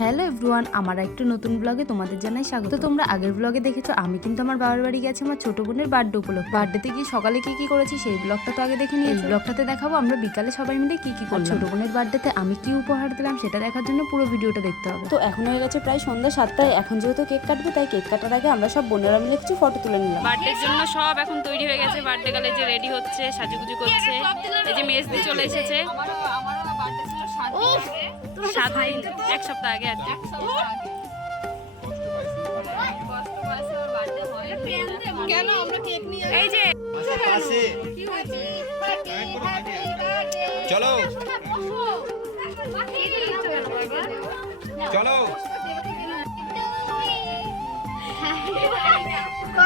Hello everyone, আমার একটা নতুন ব্লগে তোমাদের জানাই স্বাগত। তোমরা আগের ব্লগে দেখেছো আমি কিন্তু আমার বাবার বাড়ি গেছি আমার ছোট বোনের বার্থডে উপলক্ষে। বার্থডেতে গিয়ে সকালে কি করেছি সেই ব্লগটা তো আগে দেখে নিয়েছি। ব্লগটাতে দেখাবো আমরা বিকালে সবাই মিলে কি করলাম। ছোট বোনের বার্থডেতে আমি কি উপহার দিলাম সেটা দেখার জন্য পুরো ভিডিওটা দেখতে হবে। তো এখন হয়ে গেছে প্রায় সন্ধ্যা 7টায়। এখন যেহেতু কেক কাটবে তাই কেক কাটার আগে আমরা সব বোনেরা মিলে কিছু ফটো তুলে নিলাম। বার্থডের জন্য সব এখন তৈরি হয়ে গেছে। বার্থডে গালে যে রেডি হচ্ছে, সাজুগুজু করছে। এই যে মেজদি চলে এসেছে। এক সপ্তাহ আগে আর কি। এই যে চলো চলো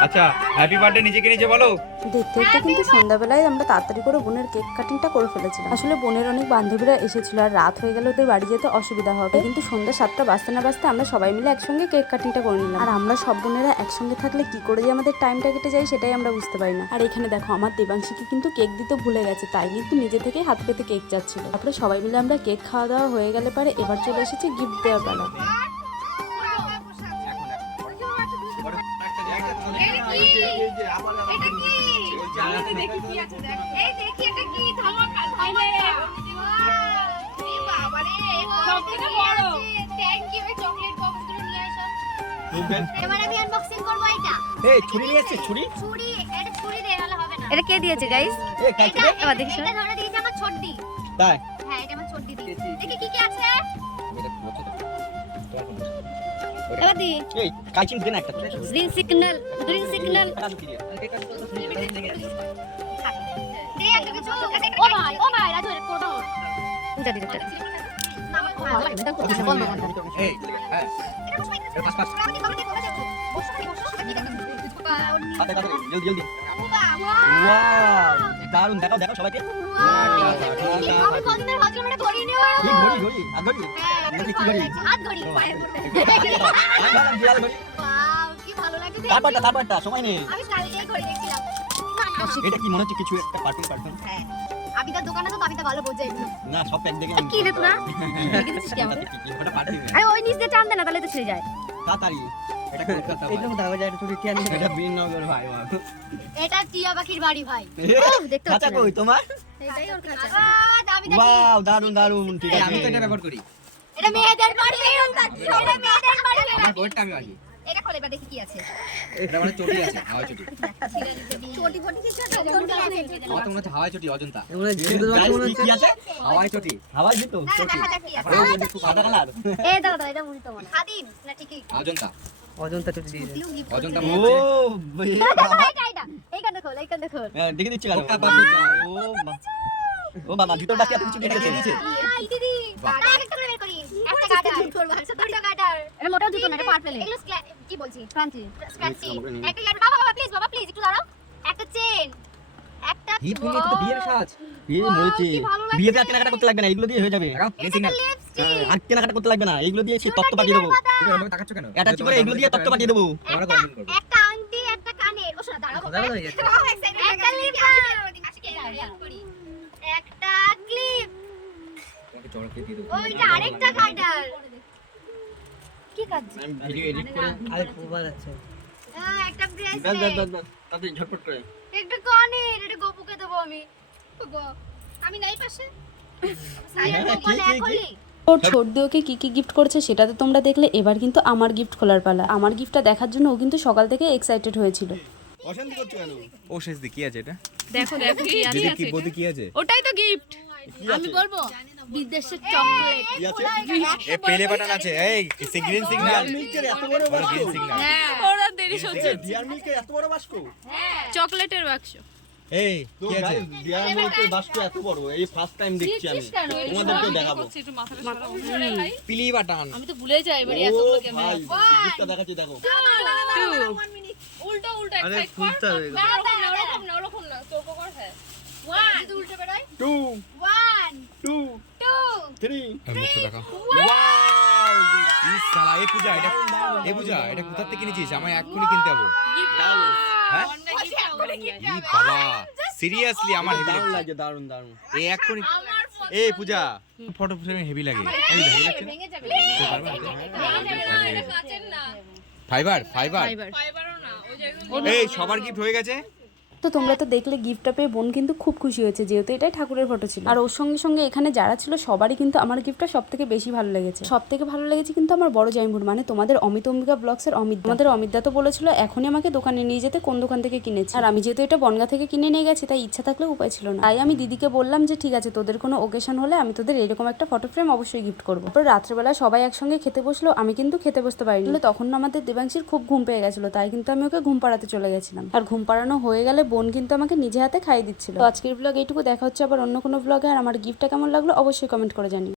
আচ্ছা হ্যাপি বার্থডে নিজেকে নিজে বলো। দেখতে দেখতে কিন্তু সন্ধ্যাবেলায় আমরা তাড়াতাড়ি করে বোনের কেক কাটিংটা করে ফেলেছিলাম। আসলে বোনের অনেক বান্ধবীরা এসেছিল আর রাত হয়ে গেলে ওদের বাড়ি যেতে অসুবিধা হবে, কিন্তু সন্ধ্যা 7টা বাজতে না বাজতে আমরা সবাই মিলে একসঙ্গে কেক কাটিংটা করে নিলাম। আর আমরা সব বোনেরা একসঙ্গে থাকলে কি করে যে আমাদের টাইমটা কেটে যায় সেটাই আমরা বুঝতে পারি না। আর এখানে দেখো আমার দেবাংশীকে কিন্তু কেক দিতে ভুলে গেছে, তাই কিন্তু নিজে থেকে হাত পেতে কেক যাচ্ছিল। তারপরে সবাই মিলে আমরা কেক খাওয়া দাওয়া হয়ে গেলে পারে এবার চলে এসেছে গিফট দেওয়ার পালা। এটা কে দিয়েছে গাইস? এবার দেখি আমার ছোটদি। তাই হ্যাঁ, এটা আমার ছোটদি দিয়েছে। দেখি কি আছে। এবার দি এই কাইচিং দেন একটা গ্রিন সিগন্যাল দে একটা কিছু। ও ভাই রাজু এটা কোড দাও। পূজা ডিরেক্টর এই হ্যাঁ পাস পাস আতে আতে জলদি জলদি ওয়াও দারুন দেখাও দেখাও সবাইকে আমি কতদিন ভাবছিলাম এটা ঘড়ি নিয়ে কি ঘড়ি ঘড়ি আর ঘড়ি নাকি কি ঘড়ি হাত ঘড়ি পায়ের পড়বে। দিয়াল ঘড়ি ওয়াও কি ভালো লাগে। তারপরটা সময় নেই। আমি কালকেই ঘড়ি দেখছিলাম। এটা কি মনে হচ্ছে কিছু একটা পারফিউম হ্যাঁ, আবিদার দোকানে তো আবিদা ভালো বোঝে এগুলো। না সব প্যাক দেখে কি রে তোরা দেখে দিচ্ছিস কি আমাদের? ওটা পারফিউম আরে ওই নিচ দিয়ে টান দে না, তাহলে তো ছিঁড়ে যায়। তাড়াতাড়ি এটা কলকাতা ভাই এটা দাও যায় এটা চুরি কেন এটা বিননগর ভাই এটা টিয়া পাখির বাড়ি ভাই। দেখতে খাঁচা পাচ্ছি কই তোমার এটাই ওর কাছে। আবিদা ওয়াও দারুন ঠিক আছে আমি তো এটা রেকর্ড করি। এটা মেয়েদের বাড়ি। এটা মেয়েদের বাড়ি। আমার বোর্ডটা আমি বাজি। এটা খোলে এবার দেখি কি আছে। এটা মানে চটি আছে, হাওয়াই চটি। চটি ফটি কিছু আছে। আমার তো মনে হচ্ছে হাওয়াই চটি অজন্তা। কি আছে হাওয়াই চটি। হাওয়াই দিত না দেখা যাক কি আছে। সাদা কালার এই দাও দাও এটা উল্টো মনে। খাদিম না ঠিকই। অজন্তা। অজন্তা চটি দিয়ে অজন্তা ও মনে হচ্ছে। বাবা এটা এইখানে খোল এইখানে খোল। দেখে দিচ্ছি কেন ওটা বাবু যা। ও বাবা ভিতরটা কি এত কিছু দেখে দিয়েছে এই দিদি আরেকটা করে বের করি। একটা কাটার দুটো কাটার। এটা মোটা জুতো না, এটা পারফেলে এগুলো কি বলছি ক্রাঞ্চি। স্ক্র্যাচি। একটা ইয়ার বাবা প্লিজ একটু দাঁড়াও। একটা চেন একটা হিপ নিয়ে তো বিয়ের সাজ। বিয়ে মরেছে বিয়েতে আর কেনাকাটা করতে লাগবে না এগুলো দিয়ে হয়ে যাবে দেখাও গ্রিন সিগন্যাল। আর কেনাকাটা করতে লাগবে না এগুলো দিয়ে সে তত্ত্ব পাঠিয়ে দেবো তুমি আমাকে তাকাচ্ছ কেন? অ্যাটাচ করে এগুলো দিয়ে তত্ত্ব পাঠিয়ে দেবো আমরা কমপ্লেইন করব। একটা আংটি একটা কানের। ও শোনা দাঁড়াও। একটা লিপ একটা ক্লিপ। তোমাকে চড়কে দিয়ে দেব। ওইটা আরেকটা কাটার। কি কাজ? আমি ভিডিও এডিট করে আরে খুব ভালো আছে একটা দাও ব্রেসলেট। তাতে ঝটপট করে একটা কানের। এটা গপুকে দেবো আমি। আমি নাই পাশে। সাইড বলে এখনই। ওর ছোটদি ওকে কি গিফট করেছে সেটা তো তোমরা দেখলে। এবার কিন্তু আমার গিফট খোলার পালা। আমার গিফটটা দেখার জন্য ও কিন্তু সকাল থেকে এক্সাইটেড হয়েছিল। অশান্তি করছো কেন ও শেষ দি কি আছে এটা? দেখো দেখো কি আছে। দিদি কি বদি কি আছে? ওটাই তো গিফট। আমি বলবো বিদেশের চকলেট। কি আছে এ পেলে বাটন আছে। এই গ্রিন সিগন্যাল। মিল্কের এত বড় বাক্স গ্রিন সিগন্যাল। ওরা দেরি হচ্ছে। ডিয়ার মিল্কের এত বড় বাক্স চকলেটের বাক্স। এই তো কি আছে? ডিয়ার মিল্কের বাক্স এত বড় এই ফার্স্ট টাইম দেখছি আমি তোমাদেরকে দেখাবো পিলি বাটন। আমি তো ভুলে যাই এবারে ও এতগুলো ভাই ক্যামেরা। গিফটটা দেখাচ্ছি দেখো উল্টো উল্টো আরে ফুলটা হয়ে গেল ওরকম না চোখ কর হ্যাঁ। যদি উল্টে বেরোয় 2 1 2 2 3 মুখটা দেখা। ওয়াও! এই শালা এ পূজা এটা কোথা থেকে কিনেছিস? আমায় এক্ষুনি কিনতে হবে। হ্যাঁ? এই বাবা সিরিয়াসলি আমার হেভি দারুণ লাগছে। লাগে দারুণ এই এক্ষুনি এই পূজা ফটো ফ্রেমে হেভি লাগে। এই হেভি লাগছে না? ভেঙে যাবে। তো পারবে না? ফাইবার ফাইবার ফাইবার এই সবার গিফট হয়ে গেছে। তো তোমরা তো দেখলে গিফটটা পেয়ে বোন কিন্তু খুব খুশি হয়েছে, যেহেতু এটাই ঠাকুরের ফটো ছিল। আর ওর সঙ্গে সঙ্গে এখানে যারা ছিল সবারই কিন্তু আমার গিফটটা সব থেকে বেশি ভালো লেগেছে। সব থেকে ভালো লেগেছে কিন্তু আমার বড় জাইম্বুর, মানে তোমাদের অমিত অম্বিকা ব্লগসের অমিত। আমাদের অমিতদা তো বলেছিল এখনই আমাকে দোকানে নিয়ে যেতে, কোন দোকান থেকে কিনেছি। আর আমি যেহেতু এটা বনগা থেকে কিনে নিয়ে গেছি, তাই ইচ্ছা থাকলেও উপায় ছিল না। তাই আমি দিদিকে বললাম যে ঠিক আছে, তোদের কোনো ওকেশন হলে আমি তোদের এরকম একটা ফটো ফ্রেম অবশ্যই গিফট করবো। তারপর রাত্রেবেলা সবাই একসঙ্গে খেতে বসলো, আমি কিন্তু খেতে বসতে পারিনি। তখন আমাদের দেবাংশীর খুব ঘুম পেয়ে গেছিলো, তাই কিন্তু আমি ওকে ঘুম পাড়াতে চলে গেছিলাম। আর ঘুম পাড়ানো হয়ে গেলে বোন কিন্তু আমাকে নিজে হাতে খাইয়ে দিচ্ছিল। তো আজকের ব্লগ এইটুকু, দেখা হচ্ছে আবার অন্য কোনো ব্লগে। আর আমার গিফটটা কেমন লাগলো অবশ্যই কমেন্ট করে জানিও।